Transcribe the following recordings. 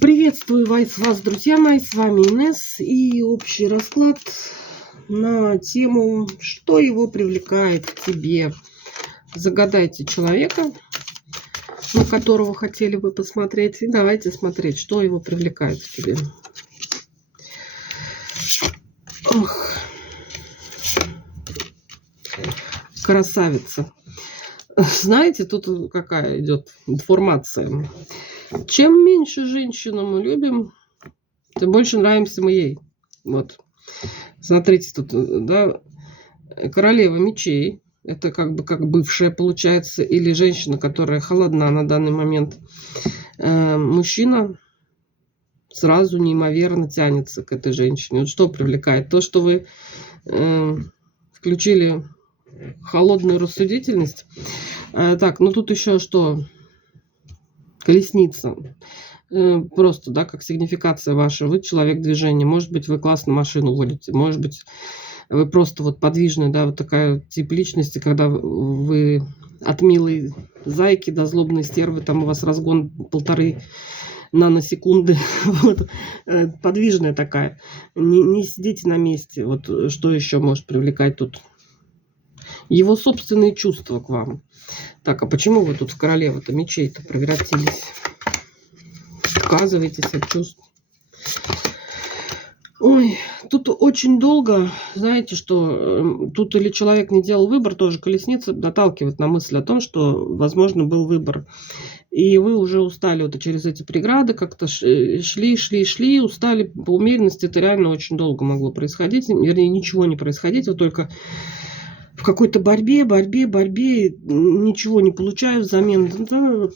Приветствую вас, друзья мои, с вами Инесс, и общий расклад на тему, что его привлекает к тебе. Загадайте человека, на которого хотели бы посмотреть, и давайте смотреть, что его привлекает к тебе. Ох, красавица. Знаете, тут какая идет информация. Чем меньше женщину мы любим, тем больше нравимся мы ей. Вот. Смотрите, тут, да, королева мечей. Это как бывшая, получается, или женщина, которая холодна на данный момент. Мужчина сразу неимоверно тянется к этой женщине. Вот что привлекает? То, что вы включили холодную рассудительность. Так, ну тут еще что? Колесница. Просто, да, как сигнификация ваша. Вы человек движения. Может быть, вы классно машину водите. Может быть, вы просто вот подвижный, да, вот такая тип личности, когда вы от милой зайки до злобной стервы, там у вас разгон 1,5 наносекунды. Вот. Подвижная такая. Не сидите на месте. Вот что еще может привлекать тут? Его собственные чувства к вам. Так, а почему вы тут в королеву-то мечей-то превратились? Показывайте себя чувств. Ой, тут очень долго, знаете, что тут или человек не делал выбор, тоже колесница наталкивает на мысль о том, что, возможно, был выбор. И вы уже устали вот через эти преграды, как-то шли, устали. По умеренности это реально очень долго могло происходить. Вернее, ничего не происходить, вы только в какой-то борьбе, ничего не получаю взамен. Да,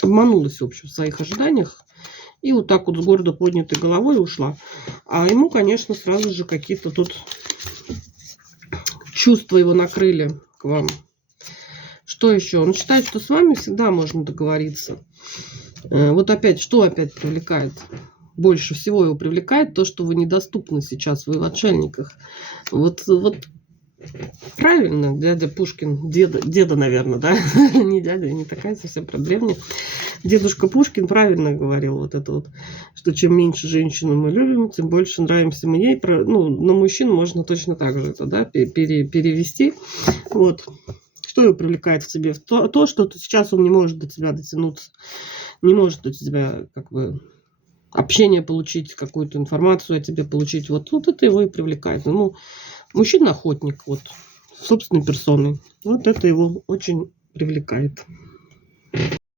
обманулась, в общем, в своих ожиданиях. И вот так вот с гордо поднятой головой ушла. А ему, конечно, сразу же какие-то тут чувства его накрыли к вам. Что еще? Он считает, что с вами всегда можно договориться. Вот опять, что опять привлекает? Больше всего его привлекает то, что вы недоступны сейчас, вы в отшельниках. Вот правильно, дядя Пушкин, деда, наверное, да? Не дядя, не такая совсем проблемная. Дедушка Пушкин правильно говорил вот это вот, что чем меньше женщину мы любим, тем больше нравимся мы ей. Ну, на мужчин можно точно так же это, да, перевести. Вот. Что его привлекает в тебе? То, что сейчас он не может до тебя дотянуться, не может до тебя как бы общение получить, какую-то информацию о тебе получить. Вот это его и привлекает. Ну, мужчина-охотник, вот, собственной персоной. Вот это его очень привлекает.